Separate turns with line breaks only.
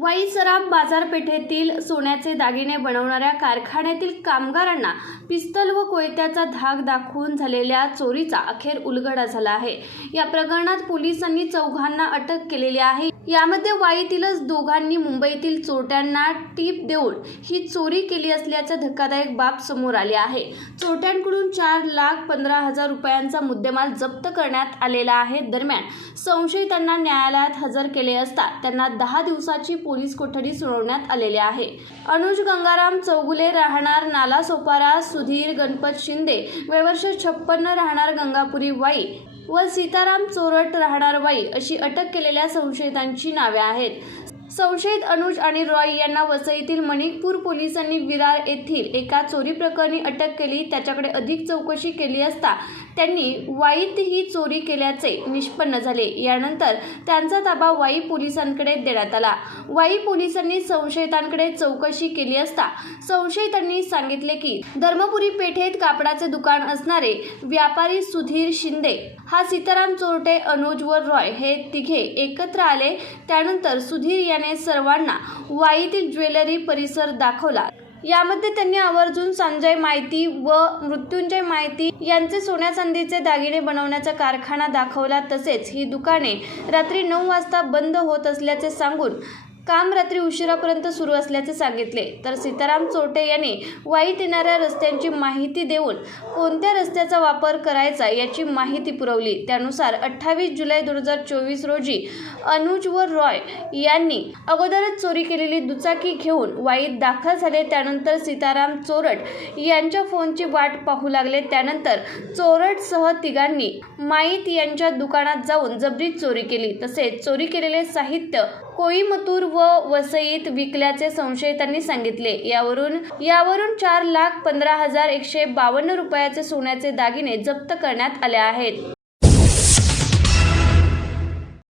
वाई सराफ बाजारपेठेतील सोन्याचे दागिने बनवणाऱ्या कारखान्यातील कामगारांना पिस्तल व कोयत्याचा धाक दाखवून झालेल्या चोरीचा अखेर उलगडा झाला आहे. या प्रकरणात पोलिसांनी चौघांना अटक केलेली आहे. यामध्ये वाईतीलच दोघांनी मुंबईतील चोरट्यांना टीप देऊन ही चोरी केली असल्याचा धक्कादायक बाब समोर आली आहे. चोरट्यांकडून चार लाख पंधरा हजार रुपयांचा मुद्देमाल जप्त करण्यात आलेला आहे. दरम्यान संशयितांना न्यायालयात हजर केले असता त्यांना दहा दिवसाची पोलीस कोठडी सुनावण्यात आलेली आहे. अनुज गंगाराम चौगुले राहणार नालासोपारा सुधीर गणपत शिंदे वयवर्ष छप्पन्न राहणार गंगापुरी वाई व सीताराम चोरट राहणार वाई अशी अटक केलेल्या संशयितांची नावे आहेत. संशयित अनुज आणि रॉय यांना वसईतील मणिकपूर पोलिसांनी विरार येथील एका चोरी प्रकरणी अटक केली. त्याच्याकडे अधिक चौकशी केली असता त्यांनी वाईत ही चोरी केल्याचे निष्पन्न झाले. यानंतर त्यांचा ताबा वाई पोलिसांकडे देण्यात आला. वाई पोलिसांनी संशयितांकडे चौकशी केली असता संशयितांनी सांगितले की धर्मपुरी पेठेत कापडाचे दुकान असणारे व्यापारी सुधीर शिंदे हा सीताराम चोरटे अनुज व रॉय हे तिघे एकत्र आले. त्यानंतर सुधीर याने सर्वांना वाईतील ज्वेलरी परिसर दाखवला. यामध्ये त्यांनी आवर्जून संजय माहिती व मृत्युंजय माहिती यांचे सोन्या चांदीचे दागिने बनवण्याचा कारखाना दाखवला. तसेच ही दुकाने रात्री नऊ वाजता बंद होत असल्याचे सांगून काम रात्री उशिरापर्यंत सुरू असल्याचे सांगितले. तर सीताराम चोटे यांनी वाईट येणाऱ्या रस्त्यांची माहिती देऊन कोणत्या रस्त्याचा वापर करायचा याची माहिती पुरवली. त्यानुसार अठ्ठावीस जुलै दोन हजार चोवीस रोजी अनुज व रॉय यांनी अगोदरच चोरी केलेली दुचाकी घेऊन वाईत दाखल झाले. त्यानंतर सीताराम चोरट यांच्या फोनची वाट पाहू लागले. त्यानंतर चोरटसह तिघांनी माईत यांच्या दुकानात जाऊन जबरीत चोरी केली. तसेच चोरी केलेले साहित्य कोईमतूर व वसईत विकल्याचे संशयितांनी सांगितले. यावरून यावरून चार लाख पंधरा हजार एकशे बावन्न रुपयाचे सोन्याचे दागिने जप्त करण्यात आले आहेत.